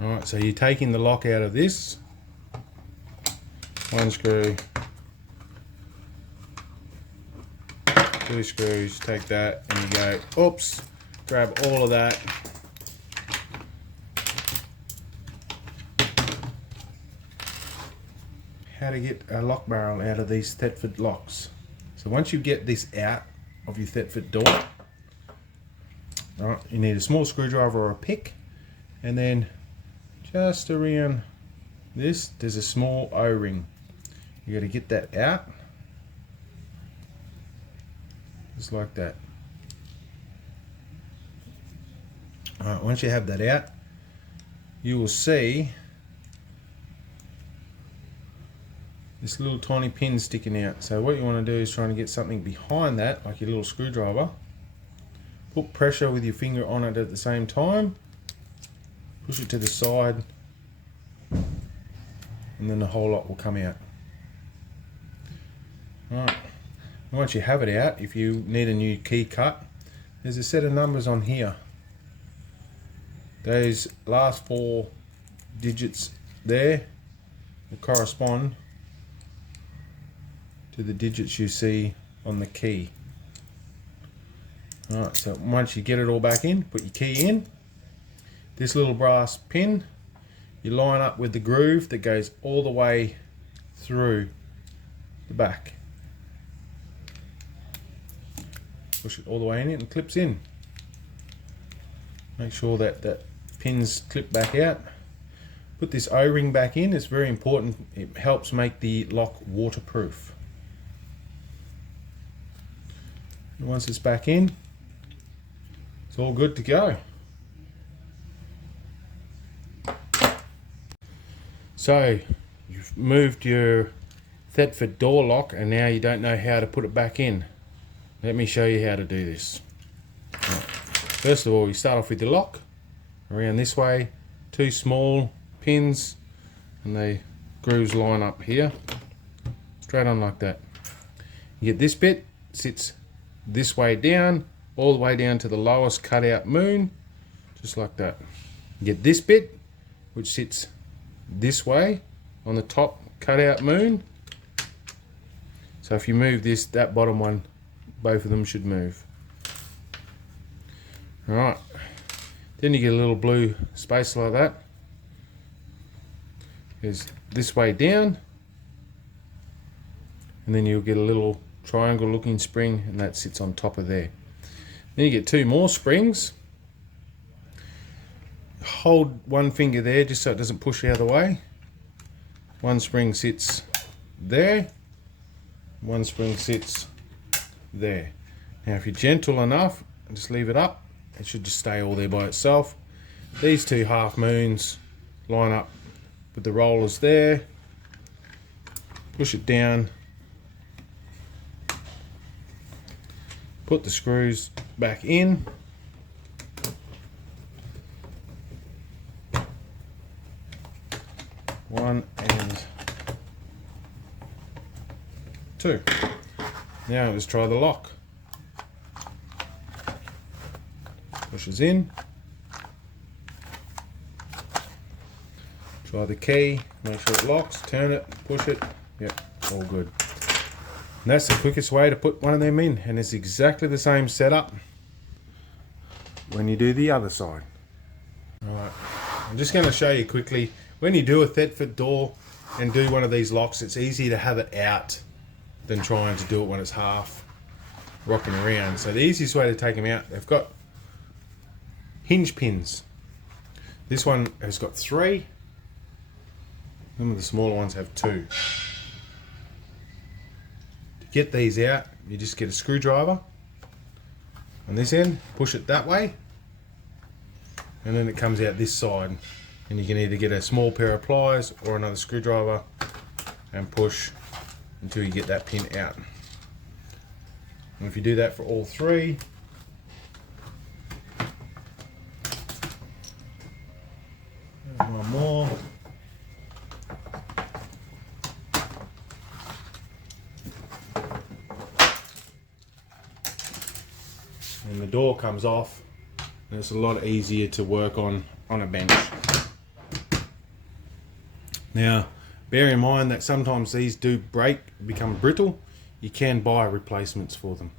Alright, so you're taking the lock out of this. One screw. 2 screws, take that and you go, oops, grab all of that. How to get a lock barrel out of these Thetford locks. So once you get this out of your Thetford door, right, you need a small screwdriver or a pick, and then just around this, there's a small O-ring. You got to get that out. Just like that. Alright, once you have that out, you will see this little tiny pin sticking out. So what you want to do is try to get something behind that, like your little screwdriver. Put pressure with your finger on it at the same time. Push it to the side, and then the whole lot will come out. Alright. Once you have it out, if you need a new key cut, there's a set of numbers on here. Those last 4 digits there will correspond to the digits you see on the key. Alright, so once you get it all back in, put your key in. This little brass pin, you line up with the groove that goes all the way through the back. Push it all the way in, and clips in. Make sure that that pin's clipped back out. Put this O-ring back in. It's very important. It helps make the lock waterproof. And once it's back in, it's all good to go. So you've moved your Thetford door lock and now you don't know how to put it back in. Let me show you how to do this. First of all, you start off with the lock around this way, 2 small pins, and the grooves line up here, straight on like that. You get this bit, sits this way down, all the way down to the lowest cutout moon, just like that. You get this bit, which sits this way on the top cutout moon. So if you move this, that bottom one, both of them should move. Alright, then you get a little blue space like that. Is this way down, and then you'll get a little triangle looking spring, and that sits on top of there. Then you get 2 more springs. Hold one finger there just so it doesn't push out of the way. One spring sits there, one spring sits there. Now if you're gentle enough and just leave it up, it should just stay all there by itself. These 2 half moons line up with the rollers there. Push it down. Put the screws back in. One and 2. Now let's try the lock. Pushes in. Try the key, make sure it locks, turn it, push it. Yep, all good. And that's the quickest way to put one of them in, and it's exactly the same setup when you do the other side. Alright, I'm just going to show you quickly. When you do a Thetford door and do one of these locks, it's easier to have it out than trying to do it when it's half rocking around. So the easiest way to take them out, they've got hinge pins. This one has got 3. Some of the smaller ones have 2. To get these out, you just get a screwdriver on this end, push it that way, and then it comes out this side. And you can either get a small pair of pliers or another screwdriver and push until you get that pin out. And if you do that for all 3, there's one more. And the door comes off, and it's a lot easier to work on a bench. Now, bear in mind that sometimes these do break, become brittle. You can buy replacements for them.